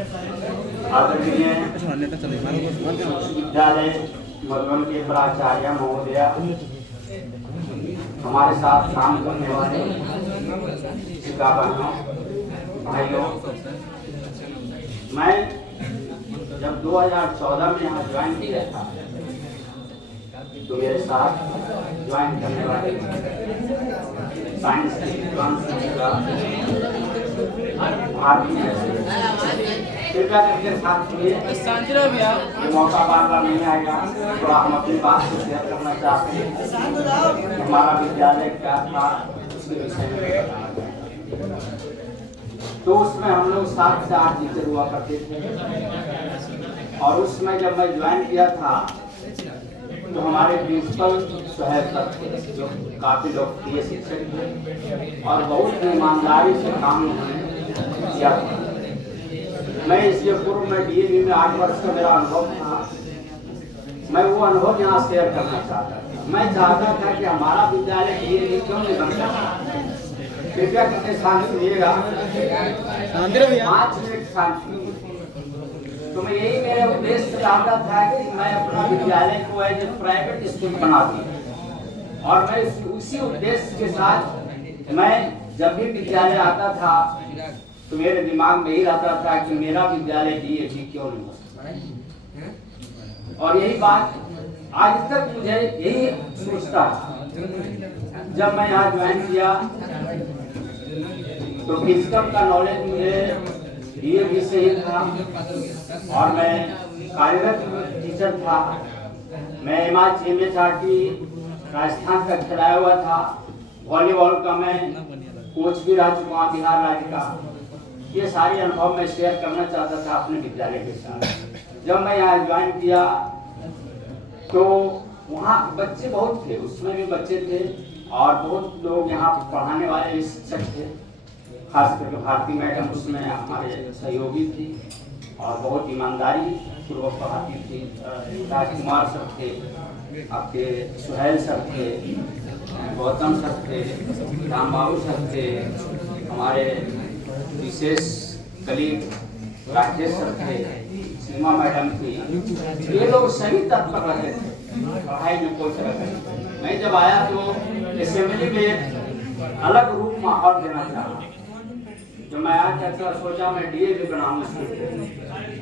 आदरणीय विद्यालय मधुबन के प्राचार्य महोदय, हमारे साथ काम करने वाले शिक्षिका बहनों, भाइयों, मैं जब 2014 में यहाँ ज्वाइन किया था तो मेरे साथ ज्वाइन करने वाले साइंस के विद्वान शिक्षिका कृपया करके साथ ये मौका बार बार नहीं आएगा। थोड़ा हम अपनी बात को शेयर करना चाहते हैं। हमारा विद्यालय क्या था उसके विषय में बताना चाहते हैं। तो उसमें हम लोग 7 से 8 टीचर हुआ करते थे और उसमें जब मैं ज्वाइन किया था तो हमारे प्रिंसिपल सुहेल सर थे, जो काफी लोकप्रिय शिक्षक थे और बहुत ईमानदारी से काम उन्होंने किया था। मैं इसके पूर्व में डीएवी में 8 वर्ष का मेरा अनुभव था। मैं वो अनुभव यहाँ शेयर करना चाहता था। मैं चाहता था कि हमारा विद्यालय डीएवी क्यों नहीं बन सकता। कृपया करके शांत सुनिएगा, 5 मिनट शांति। तो मैं यही मेरा उद्देश्य चाहता था कि मैं अपना विद्यालय को एज ए प्राइवेट स्कूल बना दूं और मैं उसी उद्देश्य के साथ मैं जब भी विद्यालय आता था तो मेरे दिमाग में यही रहता था कि मेरा विद्यालय डीएवी क्यों नहीं हो सकता। और यही बात आज तक मुझे यही सोचता था। जब मैं यहाँ ज्वाइन किया तो फिजिकल का नॉलेज मुझे डीएवी से ही था और मैं कार्यरत टीचर था। मैं MHRT राजस्थान का खिलाया हुआ था। वॉलीबॉल का मैं कोच भी रह चुका हूँ बिहार राज्य का। ये सारे अनुभव मैं शेयर करना चाहता था अपने विद्यालय के साथ। जब मैं यहाँ ज्वाइन किया तो वहाँ बच्चे बहुत थे, उसमें भी बच्चे थे और बहुत लोग यहाँ पढ़ाने वाले शिक्षक थे। खास करके भारती मैडम उसमें हमारे सहयोगी थी और बहुत ईमानदारी पूर्वक पढ़ाती थी। राजकुमार सर थे, आपके सुहेल सर थे, गौतम सर थे, रामबाबू सर थे, हमारे विशेष कलीग राकेश सर थे, सीमा मैडम थी। ये लोग सभी तत्पर रहते थे पढ़ाई में कोई तरह का। मैं जब आया तो असेंबली में अलग रूप माहौल देना चाहा। जो मैं आज अच्छा सोचा मैं डीएवी बनाऊं स्कूल को,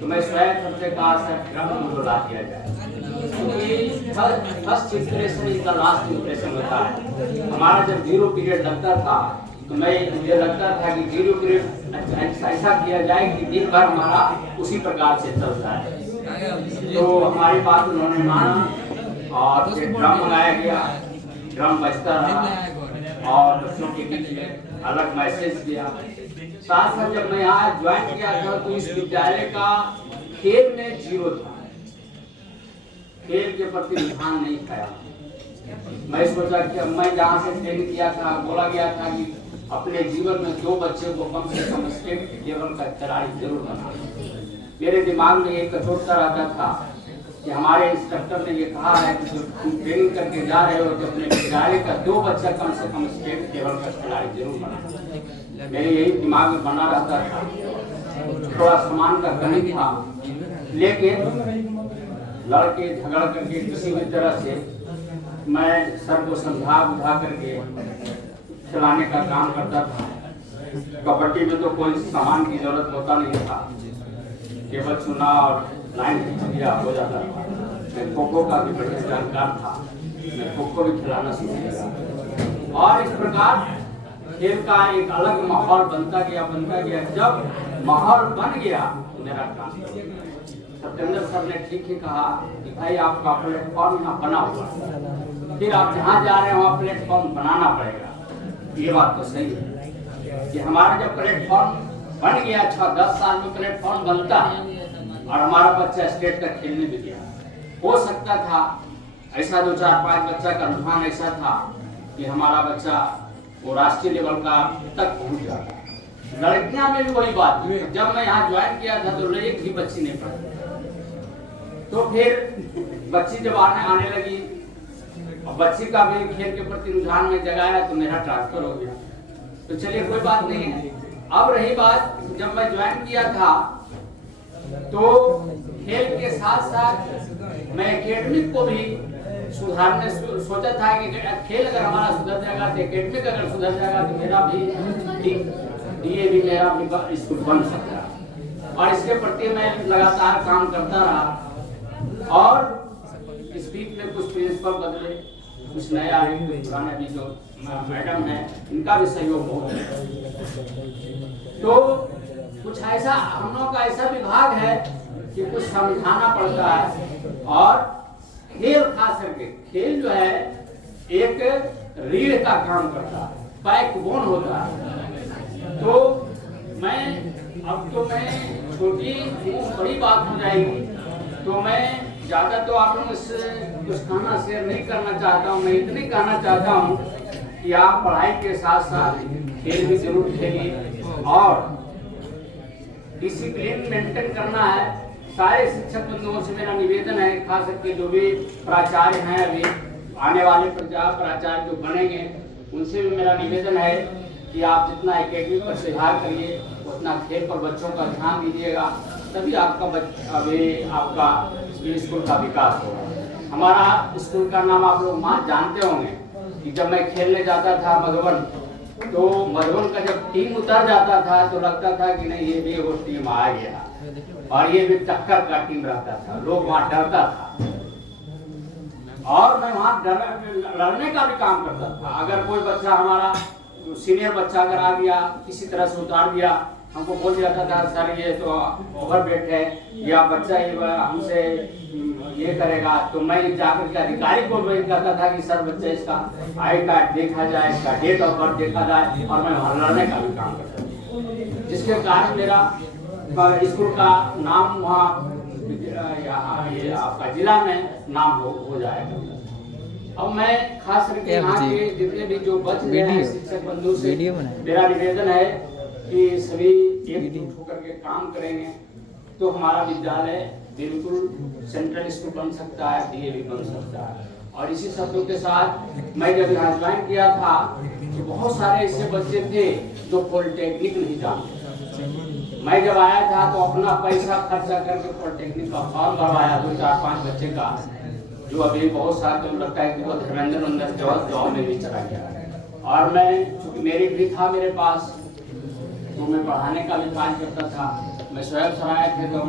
तो मैं स्वयं सबसे कहा सर ड्रम को ला दिया जाए, क्योंकि first impression is the last impression होता है। हमारा जब 0 पीरियड लगता था तो मुझे लगता था कि 0 पीरियड ऐसा किया जाए कि दिन भर हमारा उसी प्रकार से चलता है। तो हमारी बात उन्होंने माना और फिर ड्रम मंगाया गया। ड्रम बजता रहा और बच्चों के बीच में अलग मैसेज दिया। साथ साथ जब मैं यहाँ ज्वाइन किया था तो इस विद्यालय का खेल में 0 था। खेल के प्रति रुझान नहीं था। मैं सोचा कि मैं जहाँ से ट्रेन किया था बोला गया था कि अपने जीवन में 2 बच्चे को कम से कम स्टेट लेवल का खिलाड़ी जरूर बना। मेरे दिमाग में एक कठोरता रहता था कि हमारे इंस्ट्रक्टर ने ये कहा है कि जो तुम ट्रेनिंग करके जा रहे हो तो अपने विद्यालय का 2 बच्चा कम से कम स्टेट लेवल का खिलाड़ी जरूर बना। मेरे यही दिमाग में बना रहता था। थोड़ा सामान का कमी था, लेकिन लड़के झगड़ करके किसी भी तरह से मैं सर को समझा बुझा करके खिलाने का काम करता था। कबड्डी में तो कोई सामान की जरूरत होता नहीं था, केवल चुना और लाइन खींच दिया हो जाता था। मैं खो-खो का भी बढ़िया जानकार था, मैं खो-खो भी खिलाना सीख गया और इस प्रकार खेल का एक अलग माहौल बनता गया। जब माहौल बन गया तो मेरा काम सत्येंद्र सर ने ठीक ही कहा कि भाई आपका प्लेटफॉर्म यहाँ बना हुआ है, फिर आप जहाँ जा रहे हो प्लेटफॉर्म बनाना पड़ेगा। ये बात तो सही है कि हमारा जब प्लेटफॉर्म बन गया 6-10 साल में प्लेटफॉर्म बनता है और हमारा बच्चा स्टेट तक खेलने भी गया। हो सकता था ऐसा 2-4-5 बच्चा का रुझान ऐसा था कि हमारा बच्चा वो राष्ट्रीय लेवल का तक पहुंच जाता। लड़कियां में भी वही बात। जब मैं यहाँ ज्वाइन किया था तो एक भी बच्ची नहीं पढ़ी। तो फिर बच्ची जब आने लगी और बच्ची का भी खेल के प्रति रुझान में जगाया तो मेरा ट्रांसफर हो गया। तो चलिए कोई बात नहीं है। अब रही बात, जब मैं ज्वाइन किया था तो खेल के साथ साथ मैं एकेडमिक को भी सुधारने सोचा था कि खेल अगर हमारा सुधर जाएगा तो एकेडमिक अगर सुधर जाएगा तो मेरा भी डीएवी मेरा भी स्कूल बन सकता है। और इसके प्रति मैं लगातार काम करता रहा और इस बीच में कुछ प्रिंसिपल बदले, कुछ नए आए, कुछ पुराने भी जो मैडम है इनका भी सहयोग बहुत है। तो कुछ ऐसा हम लोग का ऐसा विभाग है कि कुछ समझाना पड़ता है। और खेल खास करके खेल जो है एक रीढ़ का काम करता है, बैकबोन होता है। तो मैं अब तो मैं छोटी बड़ी बात हो जाएगी तो मैं ज़्यादा तो आप लोगों से कुछ खाना शेयर नहीं करना चाहता हूँ। मैं इतनी कहना चाहता हूँ कि आप पढ़ाई के साथ साथ खेल भी जरूर खेलिए और डिसिप्लिन मेंटेन करना है। सारे शिक्षक बंधुओं से मेरा निवेदन है, खास करके जो भी प्राचार्य हैं अभी आने वाले प्राचार्य जो बनेंगे उनसे भी मेरा निवेदन है कि आप जितना एकेडमी पर सुधार करिए उतना खेल पर बच्चों का ध्यान दीजिएगा, तभी आपका स्कूल का विकास होगा। हमारा स्कूल का नाम आप लोग जानते होंगे कि जब मैं खेलने जाता था मधुबन, तो मधुबन का जब टीम उतर जाता था तो लगता था कि नहीं ये भी वो टीम आ गया और ये भी टक्कर का टीम रहता था, लोग वहाँ डरता था और मैं वहाँ लड़ने का भी काम करता था। अगर कोई बच्चा हमारा सीनियर बच्चा अगर आ गया किसी तरह से उतार दिया, हमको बोल जाता था सर ये तो ओवरवेट है या बच्चा हमसे ये करेगा, तो मैं जाकर के अधिकारी को कहता था कि सर बच्चा इसका आई कार्ड देखा जाए, इसका डेट ऑफ बर्थ देखा जाए और मैं वहाँ लड़ने का भी काम करता था, जिसके कारण मेरा स्कूल का नाम वहाँ ये आपका जिला में नाम हो जाएगा। अब मैं खास करके यहाँ के जितने भी जो बच गए हैं शिक्षक बंधु से मेरा निवेदन है कि सभी एकजुट होकर के काम करेंगे तो हमारा विद्यालय बिल्कुल सेंट्रल स्कूल बन सकता है, डीएवी बन सकता है। और इसी शब्दों के साथ मैं जब यहाँ ज्वाइन किया था तो बहुत सारे ऐसे बच्चे थे जो पॉलिटेक्निक नहीं जानते। मैं जब आया था तो अपना पैसा खर्चा करके पॉलिटेक्निक का फॉर्म भरवाया 2-4-5 बच्चे का, जो अभी बहुत सारे तो लगता है कि वो धर्मेंद्र जॉब में भी चला गया। और मैं चूँकि मेरिट भी था मेरे पास तो मैं पढ़ाने का भी कार्य करता था। मैं स्वयं सर आए थे तो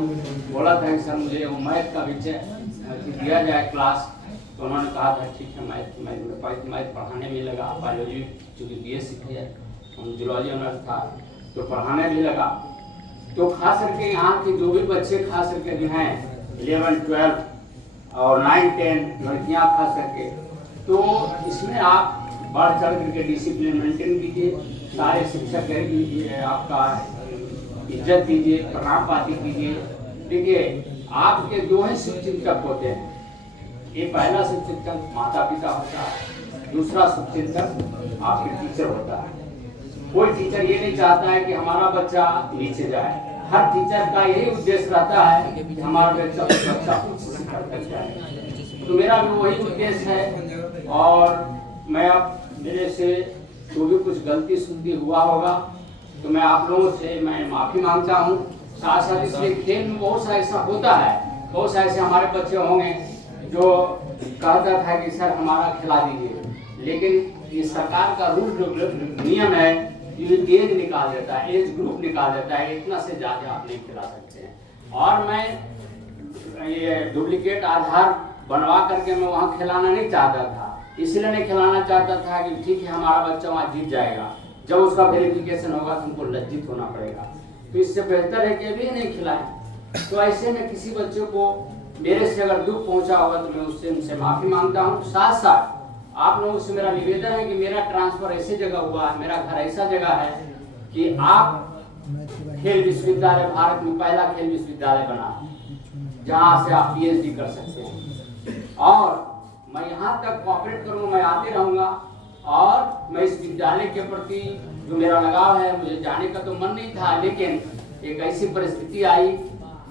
बोला था कि सर मुझे वो मैथ का विषय दिया जाए क्लास, तो उन्होंने कहा था ठीक है मैथ पढ़ाने में लगा। बायोलॉजी चूँकि BSc किया, जूलॉजी ऑनर्स था तो पढ़ाने भी लगा। तो खास करके यहाँ के जो भी बच्चे खास करके जो हैं 11, 12 और 9, 10 लड़कियाँ खास करके, तो इसमें आप बढ़ चढ़ करके डिसिप्लिन मेंटेन कीजिए, सारे शिक्षक कीजिए, आपका इज्जत कीजिए, प्रणाम पाती कीजिए। देखिए आपके जो है शिक्षक होते हैं, ये पहला शिक्षक माता पिता होता है, दूसरा शिक्षक आपके टीचर होता है। कोई टीचर ये नहीं चाहता है कि हमारा बच्चा नीचे जाए, हर टीचर का यही उद्देश्य रहता है कि हमारा बच्चा उच्च शिक्षा तक जाए। तो मेरा भी वही उद्देश्य है और मैं अब मेरे से जो भी कुछ गलती सुनती हुआ होगा तो मैं आप लोगों से मैं माफ़ी मांगता हूँ। साथ साथ इसलिए खेल में बहुत सा ऐसा होता है, बहुत से ऐसे हमारे बच्चे होंगे जो कहता था कि सर हमारा खिला दीजिए, लेकिन ये सरकार का रूल नियम है, एज निकाल देता है, एज ग्रुप निकाल देता है, इतना से ज़्यादा आप नहीं खिला सकते हैं। और मैं ये डुप्लीकेट आधार बनवा करके मैं वहाँ खिलाना नहीं चाहता था, इसलिए नहीं खिलाना चाहता था कि ठीक है हमारा बच्चा वहाँ जीत जाएगा, जब उसका वेरिफिकेशन होगा तो उनको लज्जित होना पड़ेगा, तो इससे बेहतर है कि अभी नहीं खिलाएं। तो ऐसे में किसी बच्चे को मेरे से अगर दुख पहुंचा होगा तो मैं उससे उनसे माफ़ी मांगता हूँ। साथ साथ आप लोगों से मेरा निवेदन है कि मेरा ट्रांसफ़र ऐसी जगह हुआ है, मेरा घर ऐसा जगह है कि आप खेल विश्वविद्यालय भारत में पहला खेल विश्वविद्यालय बना जहाँ से आप PhD कर सकते हैं। और मैं यहाँ तक कोऑपरेट करूँगा, मैं आते रहूँगा और मैं इस विद्यालय के प्रति जो मेरा लगाव है, मुझे जाने का तो मन नहीं था, लेकिन एक ऐसी परिस्थिति आई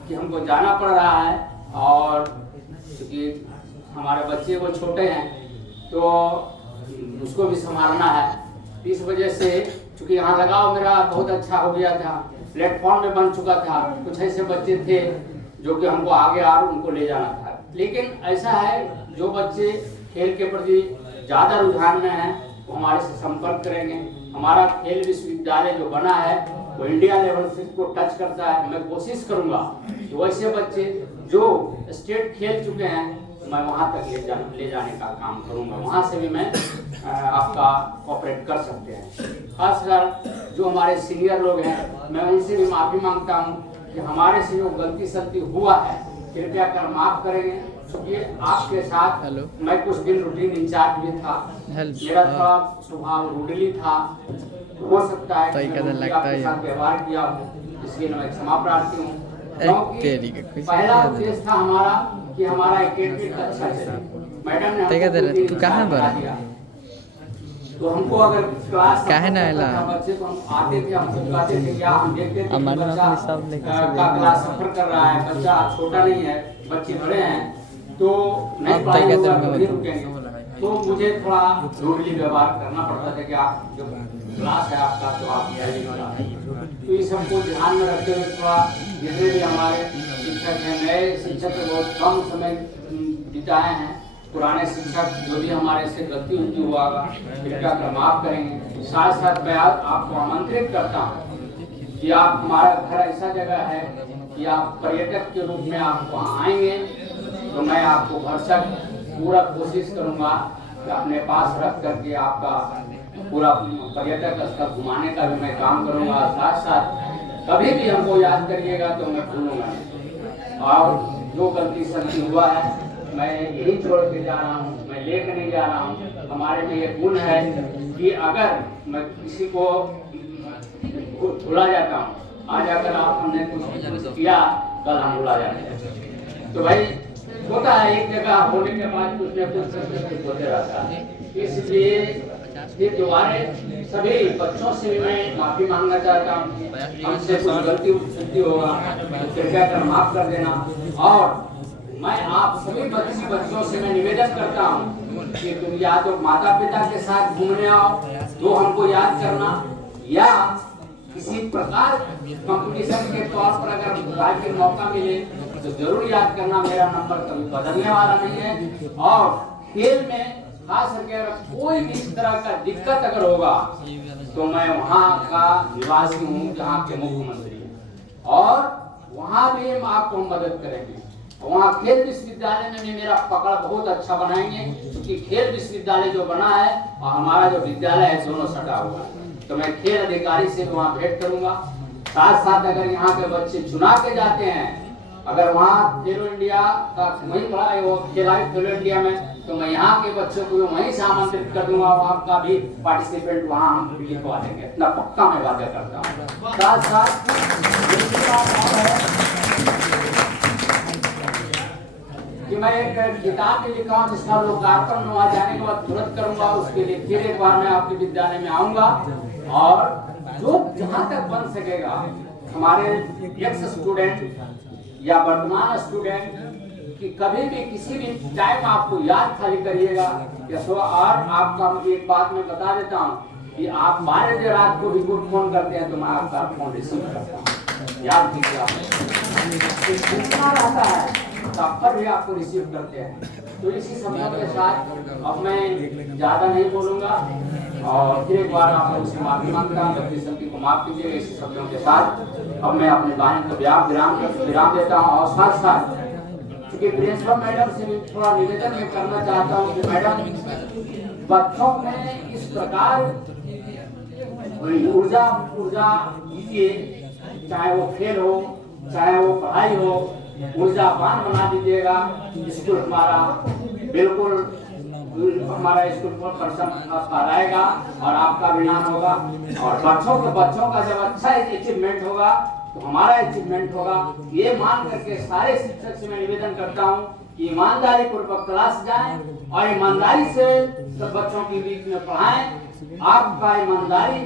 कि हमको जाना पड़ रहा है और क्योंकि हमारे बच्चे वो छोटे हैं तो उसको भी संभालना है। इस वजह से चूँकि यहाँ लगाव मेरा बहुत अच्छा हो गया था, प्लेटफॉर्म में बन चुका था। कुछ ऐसे बच्चे थे जो कि हमको आगे आ उनको ले जाना था। लेकिन ऐसा है, जो बच्चे खेल के प्रति ज़्यादा रुझान में हैं वो हमारे से संपर्क करेंगे। हमारा खेल विश्वविद्यालय जो बना है वो इंडिया लेवल से को टच करता है। मैं कोशिश करूंगा कि वैसे बच्चे जो स्टेट खेल चुके हैं मैं वहाँ तक ले जाने का काम करूंगा। वहाँ से भी मैं आपका कोऑपरेट कर सकते हैं। खासकर जो हमारे सीनियर लोग हैं मैं उनसे भी माफ़ी मांगता हूँ कि हमारे से जो गलती सलती हुआ है कृपया कर माफ़ करेंगे। क्योंकि आपके साथ मैं कुछ दिन रूटीन इंचार्ज भी था, मेरा थोड़ा स्वभाव रूडली था, हो सकता है कि मैं आपके साथ व्यवहार किया हूँ, इसलिए मैं क्षमा प्रार्थी हूँ। क्योंकि पहला उद्देश्य था हमारा कि हमारा एकेडमिक अच्छा चले। मैडम ने तू कहाँ बड़ा तो हमको अगर क्लास काहे ना आला बच्चे तो हम आते थे, हमको कहते थे क्या, हम देखते थे हमारे बच्चा का क्लास सफर कर रहा है, बच्चा छोटा नहीं है, बच्चे बड़े हैं तो नहीं पढ़ाई होगा तो नहीं रुकेंगे। तो मुझे थोड़ा रूडली व्यवहार करना पड़ता था कि आप जो क्लास है आपका तो आप तो इस सबको ध्यान में रखते हुए थोड़ा जितने भी हमारे शिक्षक हैं, नए शिक्षक बहुत कम समय बिताए हैं, पुराने शिक्षक जो भी हमारे से गलती उनकी हुआ कृपया कर माफ करेंगे। साथ साथ मैं आपको आमंत्रित करता हूँ कि आप हमारा घर ऐसा जगह है कि आप पर्यटक के रूप में आप वहाँ आएंगे तो मैं आपको भरसक पूरा कोशिश करूँगा कि अपने पास रख करके आपका पूरा पर्यटक स्थल घुमाने का भी मैं काम करूँगा। साथ साथ कभी भी हमको याद करिएगा तो मैं भूलूंगा। और जो गलती सलती हुआ है मैं यही छोड़ के जा रहा हूँ, मैं लेकर नहीं जा रहा हूँ। हमारे में ये गुण है कि अगर मैं किसी को भुला जाता हूँ, आज अगर आप हमने कुछ किया कल हम भुला जाते हैं। तो भाई होता है, एक जगह होने के बाद कुछ न कुछ होते रहता है। इसलिए फिर दोबारा सभी बच्चों से भी मैं माफी मांगना चाहता हूँ। हमसे कुछ गलती होगा तो कृपया कर माफ कर देना। और मैं आप सभी बच्चों से मैं निवेदन करता हूँ कि तुम या तो माता पिता के साथ घूमने आओ तो हमको याद करना, या किसी प्रकार कंपटीशन के तौर पर अगर बुलाने के मौका मिले तो जरूर याद करना। मेरा नंबर कभी बदलने वाला नहीं है। और खेल में खास करके अगर कोई भी इस तरह का दिक्कत अगर होगा तो मैं वहाँ का निवासी हूँ जहाँ के मुख्यमंत्री हैं और वहाँ भी हम आपको मदद करेंगे। वहाँ खेल विश्वविद्यालय में भी मेरा पकड़ बहुत अच्छा बनाएंगे, क्योंकि खेल विश्वविद्यालय जो बना है और हमारा जो विद्यालय है दोनों सटा हुआ है। तो मैं खेल अधिकारी से वहाँ भेंट करूंगा। साथ साथ अगर यहाँ के बच्चे चुना के जाते हैं, अगर वहाँ खेलो इंडिया का वहीं पढ़ा है वो खेलो इंडिया में, तो मैं यहाँ के बच्चों को वहीं से आमंत्रित कर दूंगा, वहाँ का भी पार्टिसिपेंट वहाँ हम लिखवा देंगे। इतना पक्का मैं वादा करता हूँ। साथ साथ कि मैं एक किताब भी लिखा हूँ जिसका लोकार्पण वहाँ जाने के बाद तुरंत करूंगा। उसके लिए फिर एक बार मैं आपके विद्यालय में आऊंगा और जो जहाँ तक बन सकेगा हमारे एक्स स्टूडेंट या वर्तमान स्टूडेंट कि कभी भी किसी भी टाइम आपको याद खाली करिएगा। और आपका मुझे एक बात मैं बता देता हूँ कि आप 12 बजे रात को भी कोई फोन करते हैं तो मैं आपका फोन रिसीव करता हूँ, याद कीजिए। रहता है पर भी आपको रिसीव करते हैं। तो इसी शब्दों के साथ अब मैं ज़्यादा नहीं बोलूँगा और फिर एक बार आप लोगों से माफी मांगता हूँ। अपनी सभी को माफ कीजिएगा। इसी शब्दों के साथ अब मैं अपने वाणी को विराम देता हूँ। और साथ साथ क्योंकि प्रिंसिपल मैडम से भी थोड़ा निवेदन मैं करना चाहता हूँ कि मैडम बच्चों में इस प्रकार ऊर्जा दीजिए, चाहे वो खेल हो चाहे वो पढ़ाई हो, ऊर्जावान बना दीजिएगा। स्कूल हमारा बिल्कुल हमारा स्कूल पर परचम आपका रहेगा और आपका भी नाम होगा। और बच्चों का जब अच्छा अचीवमेंट होगा तो हमारा अचीवमेंट होगा। ये मान करके सारे शिक्षक से मैं निवेदन करता हूँ कि ईमानदारी पूर्वक क्लास जाएं और ईमानदारी से सब बच्चों के बीच में पढ़ाएं। आपका ईमानदारी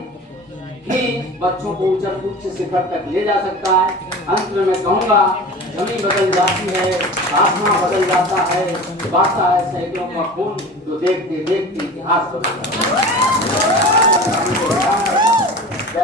ही बच्चों को उच्च शिखर तक ले जा सकता है। अंत में मैं कहूँगा, जमीन बदल जाती है, आसमां बदल जाता है, बहता है शहीदों का खून, तो देखते देखते इतिहास बदल जाता है।